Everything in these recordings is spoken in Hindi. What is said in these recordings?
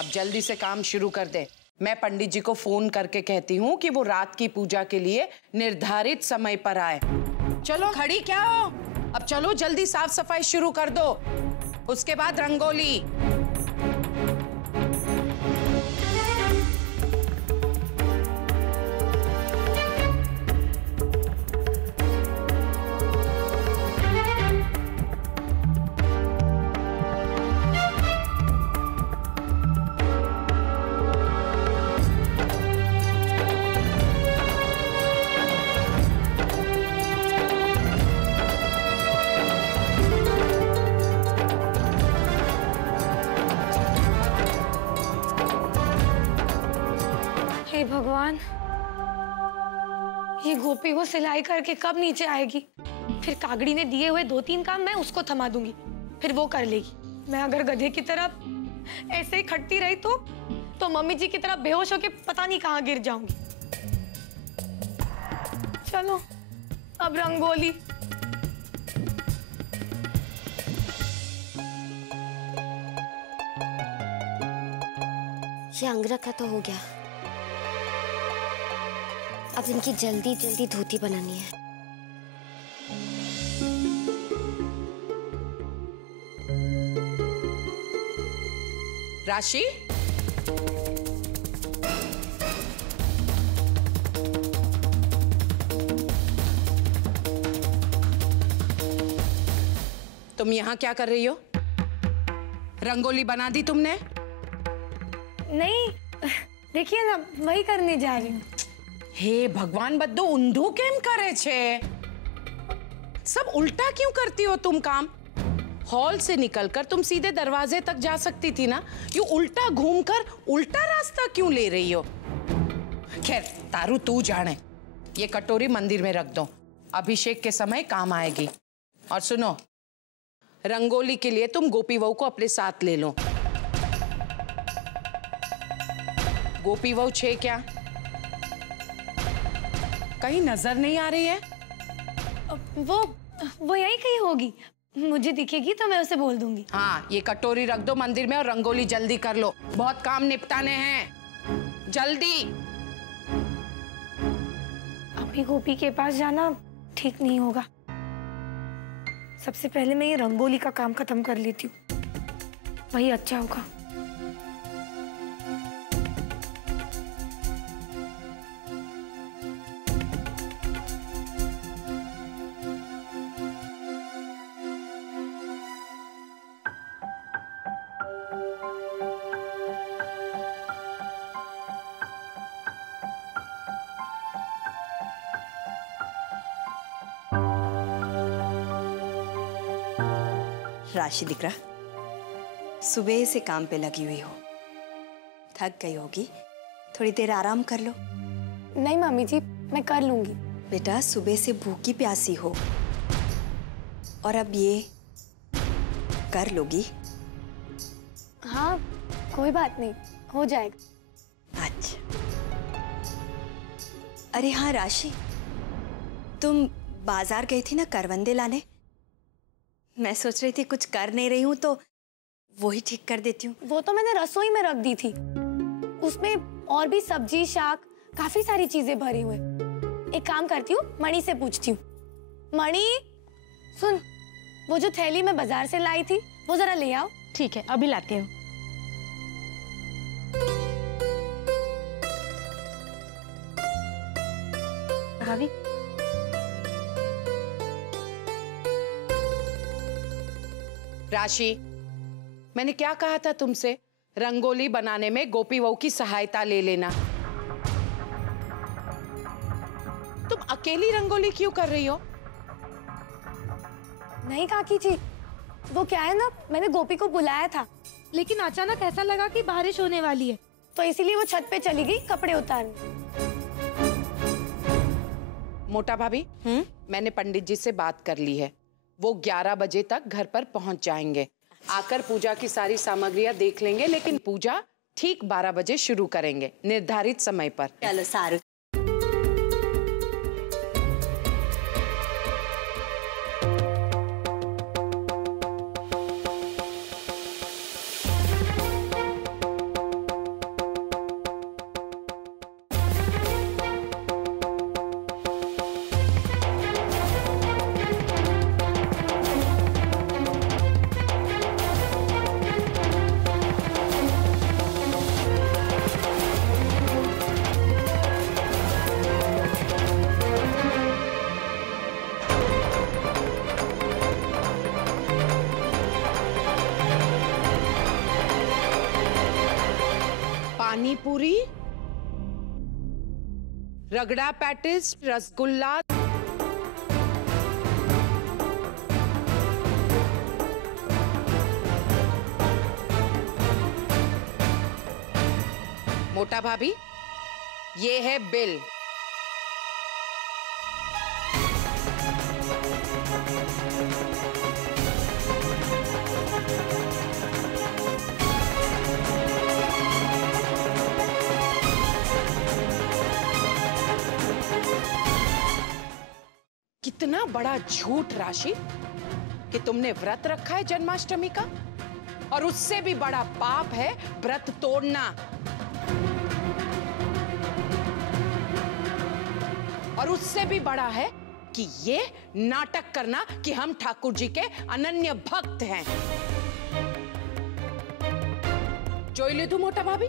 अब जल्दी से काम शुरू कर दे। मैं पंडित जी को फोन करके कहती हूँ कि वो रात की पूजा के लिए निर्धारित समय पर आए। चलो खड़ी क्या हो, अब चलो जल्दी साफ सफाई शुरू कर दो, उसके बाद रंगोली। भगवान, ये गोपी वो सिलाई करके कब नीचे आएगी? फिर कागड़ी ने दिए हुए 2-3 काम मैं उसको थमा दूंगी, फिर वो कर लेगी। मैं अगर गधे की तरह ऐसे ही खटती रही तो मम्मी जी की तरह बेहोश होके पता नहीं कहाँ गिर जाऊंगी। चलो अब रंगोली। ये अंगरा का तो हो गया, अब इनकी जल्दी जल्दी धोती बनानी है। राशि, तुम यहाँ क्या कर रही हो? रंगोली बना दी तुमने? नहीं, देखिए ना, वही करने जा रही हूँ। हे भगवान, बद्दो ऊंधू केम करे छे? सब उल्टा क्यों करती हो तुम काम? हॉल से निकलकर तुम सीधे दरवाजे तक जा सकती थी ना, यूं उल्टा घूमकर उल्टा रास्ता क्यों ले रही हो? खैर तारू, तू जाने। ये कटोरी मंदिर में रख दो, अभिषेक के समय काम आएगी। और सुनो, रंगोली के लिए तुम गोपी बहू को अपने साथ ले लो। गोपी बहू छे क्या? कहीं नजर नहीं आ रही है? वो यही कहीं होगी, मुझे दिखेगी तो मैं उसे बोल दूंगी। हाँ, ये कटोरी रख दो मंदिर में और रंगोली जल्दी कर लो, बहुत काम निपटाने हैं, जल्दी। अभी गोपी के पास जाना ठीक नहीं होगा, सबसे पहले मैं ये रंगोली का काम खत्म कर लेती हूँ, वही अच्छा होगा। राशि दिकरा, सुबह से काम पे लगी हुई हो, थक गई होगी, थोड़ी देर आराम कर लो। नहीं मम्मी जी, मैं कर लूंगी। बेटा, सुबह से भूखी प्यासी हो और अब ये कर लोगी? हाँ, कोई बात नहीं, हो जाएगा। अच्छा। अरे हाँ राशि, तुम बाजार गई थी ना करवंदे लाने? मैं सोच रही थी कुछ कर नहीं रही हूँ तो वो ही ठीक कर देती हूँ। वो तो मैंने रसोई में रख दी थी, उसमें और भी सब्जी शाक काफी सारी चीजें भरी हुई। एक काम करती हूँ, मणि से पूछती हूँ। मणि सुन, वो जो थैली मैं बाजार से लाई थी वो जरा ले आओ। ठीक है, अभी लाती हूँ। भाभी, राशि, मैंने क्या कहा था तुमसे? रंगोली बनाने में गोपी बहू की सहायता ले लेना। तुम अकेली रंगोली क्यों कर रही हो? नहीं काकी जी, वो क्या है ना, मैंने गोपी को बुलाया था, लेकिन अचानक ऐसा लगा कि बारिश होने वाली है, तो इसीलिए वो छत पे चली गई कपड़े उतारने। मोटा भाभी, मैंने पंडित जी से बात कर ली है, वो 11 बजे तक घर पर पहुंच जाएंगे। आकर पूजा की सारी सामग्रियां देख लेंगे, लेकिन पूजा ठीक 12 बजे शुरू करेंगे, निर्धारित समय पर। चलो सारू। पानी पूरी, रगड़ा पैटिस, रसगुल्ला, मोटा भाभी, ये है बिल। कितना बड़ा झूठ राशि कि तुमने व्रत रखा है जन्माष्टमी का, और उससे भी बड़ा पाप है व्रत तोड़ना। और उससे भी बड़ा है कि ये नाटक करना कि हम ठाकुर जी के अनन्य भक्त हैं। जोई तू मोटा भाभी,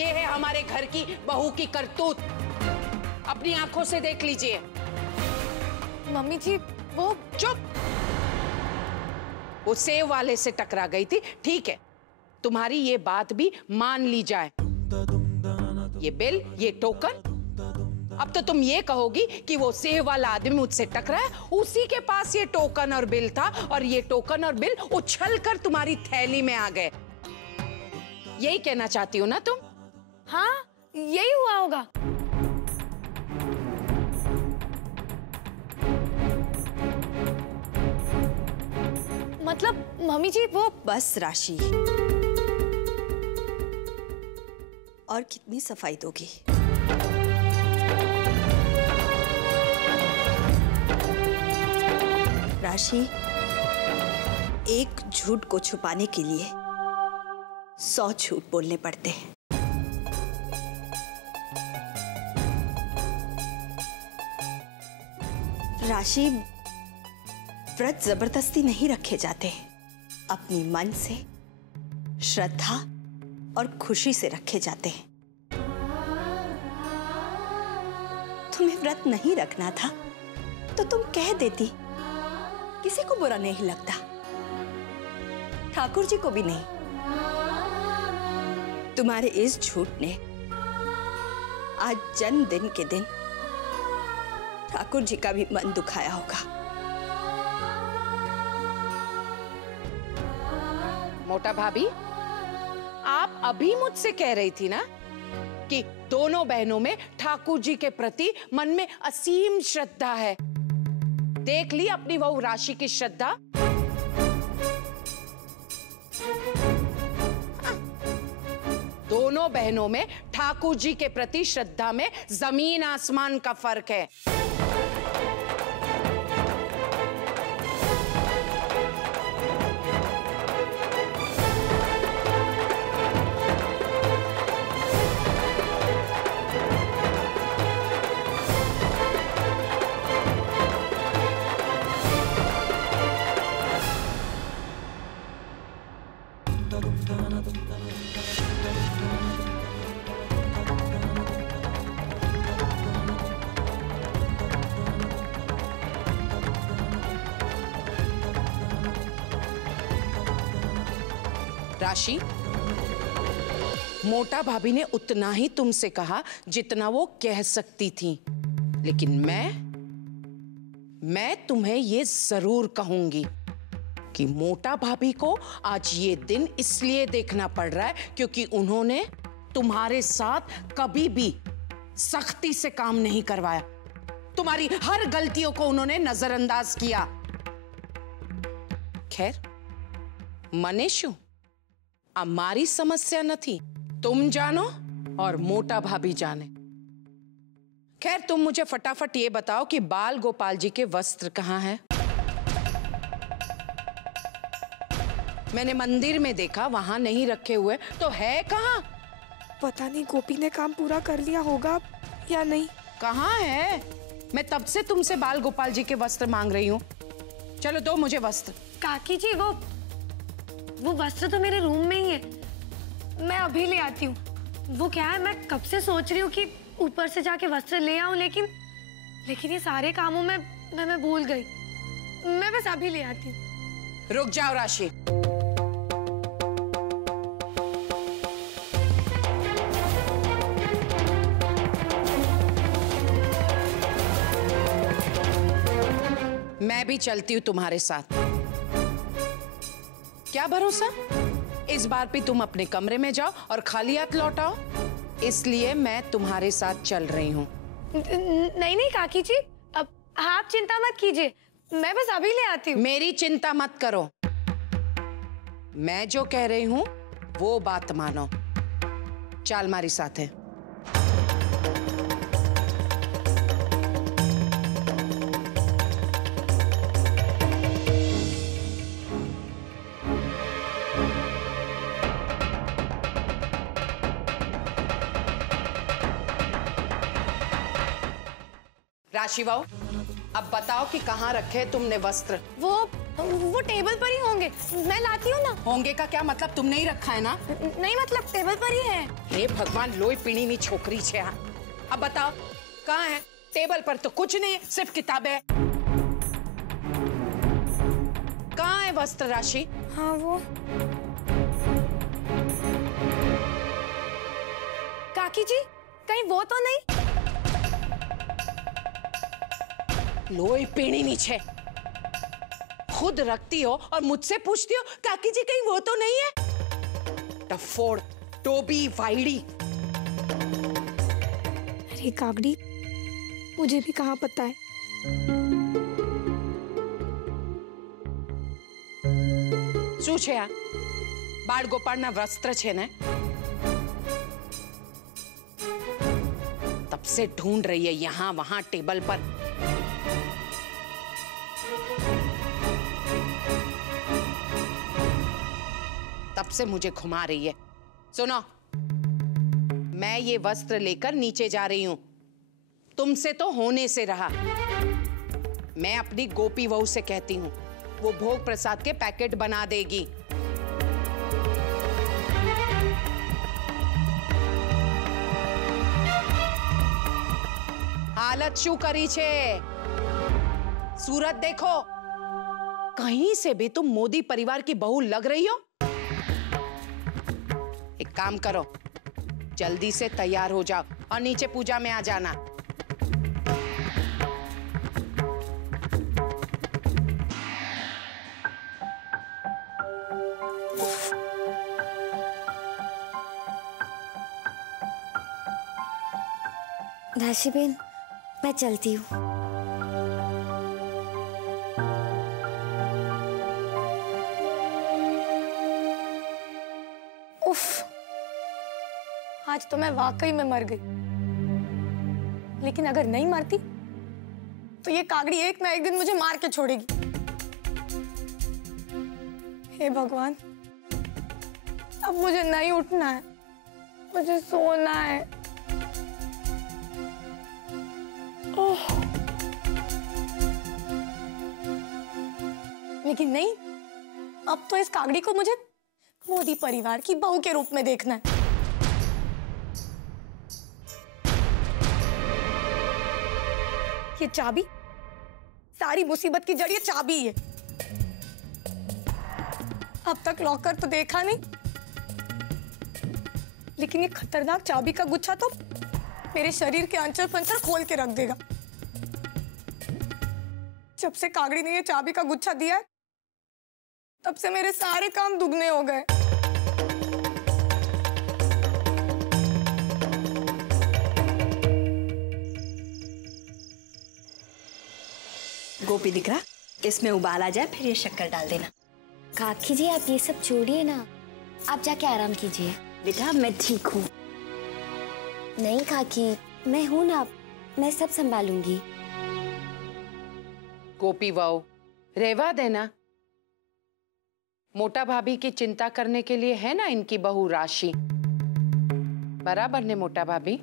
ये है हमारे घर की बहू की करतूत, अपनी आंखों से देख लीजिए। मम्मी जी वो चुप, वो सेव वाले से टकरा गई थी, ठीक है, तुम्हारी ये बात भी मान ली जाए। ये बिल, ये टोकन, अब तो तुम ये कहोगी कि वो सेव वाला आदमी मुझसे टकरा है, उसी के पास ये टोकन और बिल था, और ये टोकन और बिल उछलकर तुम्हारी थैली में आ गए। यही कहना चाहती हो ना तुम? हाँ, यही हुआ होगा। मतलब मम्मी जी वो बस राशि, और कितनी सफाई दोगी? राशि, एक झूठ को छुपाने के लिए 100 झूठ बोलने पड़ते हैं। राशि, व्रत जबरदस्ती नहीं रखे जाते, अपनी मन से, श्रद्धा और खुशी से रखे जाते हैं। तुम्हें व्रत नहीं रखना था तो तुम कह देती, किसी को बुरा नहीं लगता, ठाकुर जी को भी नहीं। तुम्हारे इस झूठ ने आज जन्मदिन के दिन ठाकुर जी का भी मन दुखाया होगा। मोटा भाभी, आप अभी मुझसे कह रही थी ना कि दोनों बहनों में ठाकुर जी के प्रति मन में असीम श्रद्धा है। देख ली अपनी बहू राशि की श्रद्धा। दोनों बहनों में ठाकुर जी के प्रति श्रद्धा में जमीन आसमान का फर्क है। राशि, मोटा भाभी ने उतना ही तुमसे कहा जितना वो कह सकती थी, लेकिन मैं तुम्हें ये जरूर कहूंगी कि मोटा भाभी को आज ये दिन इसलिए देखना पड़ रहा है क्योंकि उन्होंने तुम्हारे साथ कभी भी सख्ती से काम नहीं करवाया। तुम्हारी हर गलतियों को उन्होंने नजरअंदाज किया। खैर, मनेशु, हमारी समस्या न थी, तुम जानो और मोटा भाभी जाने। खैर, तुम मुझे फटाफट ये बताओ कि बाल गोपाल जी के वस्त्र कहाँ हैं? मैंने मंदिर में देखा, वहां नहीं रखे हुए, तो है कहाँ? पता नहीं गोपी ने काम पूरा कर लिया होगा या नहीं। कहाँ है? मैं तब से तुमसे बाल गोपाल जी के वस्त्र मांग रही हूँ। चलो दो मुझे वस्त्र। काकी जी वो वस्त्र तो मेरे रूम में ही है, मैं अभी ले आती हूँ। वो क्या है, मैं कब से सोच रही हूँ कि ऊपर से जाके वस्त्र ले आऊं, लेकिन ये सारे कामों में मैं भूल गई। मैं बस अभी ले आती हूँ। रुक जाओ राशि। मैं भी चलती हूँ तुम्हारे साथ। क्या भरोसा, इस बार भी तुम अपने कमरे में जाओ और खाली हाथ लौट आओ, इसलिए मैं तुम्हारे साथ चल रही हूँ। नहीं नहीं काकी जी, अब आप चिंता मत कीजिए, मैं बस अभी ले आती हूँ। मेरी चिंता मत करो, मैं जो कह रही हूँ वो बात मानो। चल मारी साथ है। राशि बहू, अब बताओ कि कहाँ रखे तुमने वस्त्र? वो टेबल पर ही होंगे, मैं लाती हूँ ना। होंगे का क्या मतलब, तुमने ही रखा है ना? नहीं मतलब टेबल पर ही है। हे भगवान, लोई पीणी नी छोकरी छे। अब बताओ कहाँ है? टेबल पर तो कुछ नहीं, सिर्फ किताबें। कहाँ है वस्त्र राशि? हाँ वो काकी जी, कहीं वो तो नहीं? लोई पीणी नीचे खुद रखती हो और मुझसे पूछती हो काकी जी कहीं वो तो नहीं है? टफोड़, टोबी, वाइडी। अरे कागड़ी, मुझे भी कहाँ पता है। શું છે આ? બાળ ગોપાળના વસ્ત્ર છે ને? तब से ढूंढ रही है यहाँ वहां टेबल पर। तब से मुझे घुमा रही है। सुनो, मैं ये वस्त्र लेकर नीचे जा रही हूं। तुमसे तो होने से रहा। मैं अपनी गोपी बहू से कहती हूँ, वो भोग प्रसाद के पैकेट बना देगी। हालत शू करी छे? सूरत देखो, कहीं से भी तुम मोदी परिवार की बहू लग रही हो। एक काम करो, जल्दी से तैयार हो जाओ और नीचे पूजा में आ जाना। राशिबेन, मैं चलती हूँ। उफ, आज तो मैं वाकई में मर गई। लेकिन अगर नहीं मरती तो ये कागड़ी एक ना एक दिन मुझे मार के छोड़ेगी। हे भगवान, अब मुझे नहीं उठना है, मुझे सोना है। ओह, लेकिन नहीं, अब तो इस कागड़ी को मुझे मोदी परिवार की बहू के रूप में देखना है। ये चाबी, सारी मुसीबत की जड़ ये चाबी है। अब तक लॉकर तो देखा नहीं, लेकिन ये खतरनाक चाबी का गुच्छा तो मेरे शरीर के अंचल पंचल खोल के रख देगा। जब से कागड़ी ने ये चाबी का गुच्छा दिया है, तब से मेरे सारे काम दुगने हो गए। गोपी दिकरा, इसमें उबाल आ जाए फिर ये शक्कर डाल देना। काकी जी, आप ये सब छोड़िए ना, आप जाके आराम कीजिए। बेटा मैं ठीक हूँ। नहीं काकी, मैं हूं ना, मैं सब संभालूंगी। गोपी बहू, रेवा देना। मोटा भाभी की चिंता करने के लिए है ना इनकी बहू राशि। बराबर ने मोटा भाभी।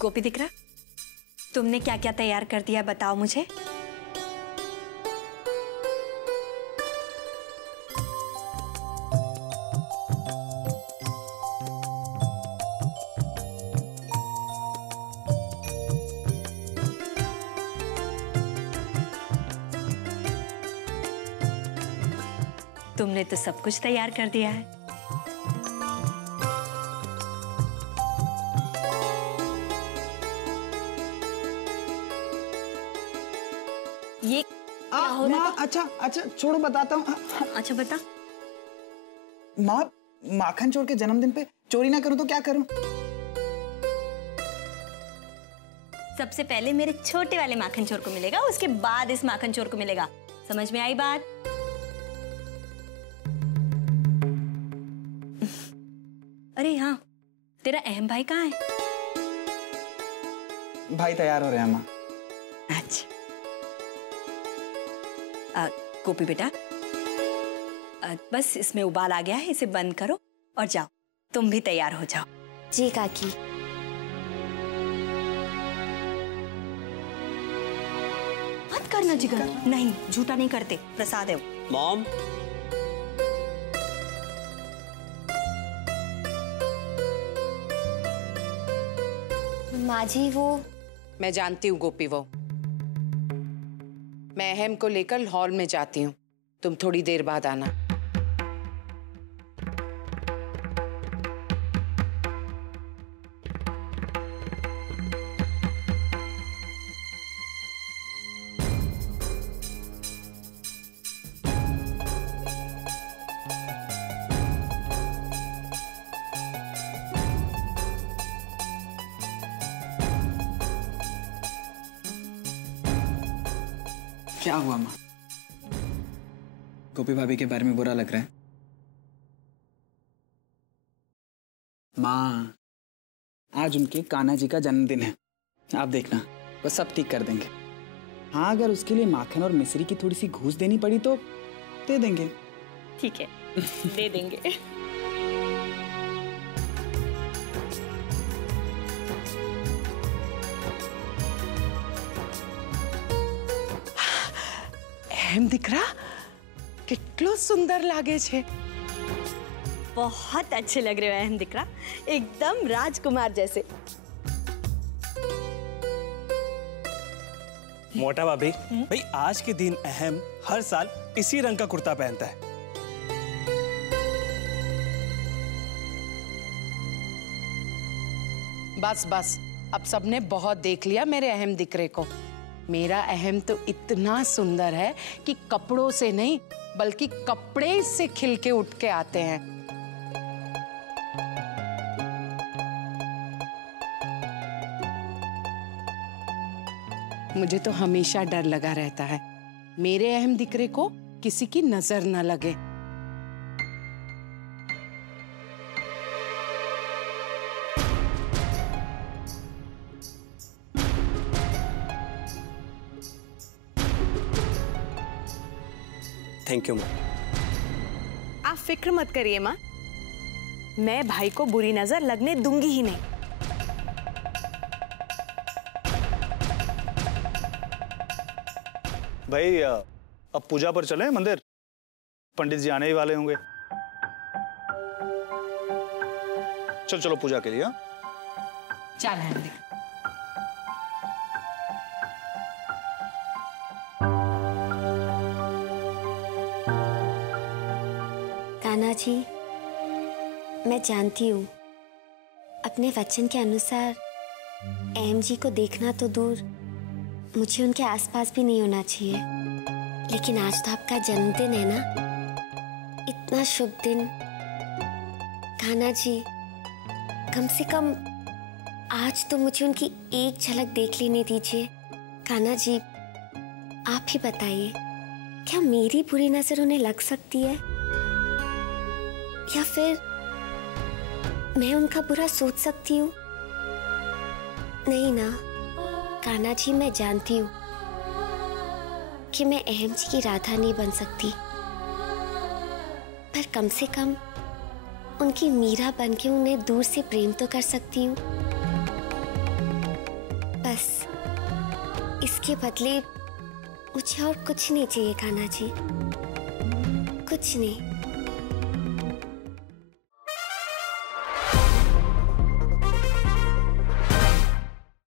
गोपी दिकरा, तुमने क्या क्या तैयार कर दिया बताओ मुझे। तुमने तो सब कुछ तैयार कर दिया है। अच्छा अच्छा छोड़ो, बताता हूँ। अच्छा बता। माँ, माखन चोर के जन्मदिन पे चोरी ना करूँ तो क्या करूँ? सबसे पहले मेरे छोटे वाले माखन चोर को मिलेगा, उसके बाद इस माखन चोर को मिलेगा। समझ में आई बात? अरे हाँ, तेरा अहम भाई कहाँ है? भाई तैयार हो रहे हैं माँ। अच्छा। गोपी बेटा, बस इसमें उबाल आ गया है, इसे बंद करो और जाओ, तुम भी तैयार हो जाओ। जी काकी। मत करना जिगर। नहीं, झूठा नहीं करते, प्रसाद है। मॉम, माँ जी वो मैं जानती हूँ गोपी वो। मैं अहम को लेकर हॉल में जाती हूँ, तुम थोड़ी देर बाद आना। क्या हुआ माँ? गोपी भाभी के बारे में बुरा लग रहा है? माँ, आज उनके कान्हा जी का जन्मदिन है, आप देखना वो सब ठीक कर देंगे। हाँ, अगर उसके लिए माखन और मिश्री की थोड़ी सी घूस देनी पड़ी तो दे देंगे। ठीक है, दे देंगे। એમ દીકરા કેટલો સુંદર લાગે છે। बहुत अच्छे लग रहे हो अहम दिकरा, एकदम राजकुमार जैसे। मोटा भाभी, भाई आज के दिन अहम हर साल इसी रंग का कुर्ता पहनता है। बस बस, अब सबने बहुत देख लिया मेरे अहम दिकरे को। मेरा अहम तो इतना सुंदर है कि कपड़ों से नहीं बल्कि कपड़े से खिल के उठ के आते हैं। मुझे तो हमेशा डर लगा रहता है मेरे अहम दिकरे को किसी की नजर न लगे। थैंक यू माँ। आप फिक्र मत करिए माँ, मैं भाई को बुरी नजर लगने दूंगी ही नहीं। भाई अब पूजा पर चलें मंदिर, पंडित जी आने ही वाले होंगे। चलो चलो पूजा के लिए। चल अहम दिकरा। कान्हा जी, मैं जानती हूँ अपने वचन के अनुसार अहम जी को देखना तो दूर, मुझे उनके आसपास भी नहीं होना चाहिए। लेकिन आज तो आपका जन्मदिन है ना, इतना शुभ दिन। कान्हा जी, कम से कम आज तो मुझे उनकी एक झलक देख लेने दीजिए। कान्हा जी, आप ही बताइए, क्या मेरी बुरी नजर उन्हें लग सकती है या फिर मैं उनका बुरा सोच सकती हूँ? नहीं ना कान्हा जी, मैं जानती हूँ कि मैं अहम जी की राधा नहीं बन सकती, पर कम से कम उनकी मीरा बन के उन्हें दूर से प्रेम तो कर सकती हूँ। बस इसके बदले मुझे और कुछ नहीं चाहिए कान्हा जी, कुछ नहीं।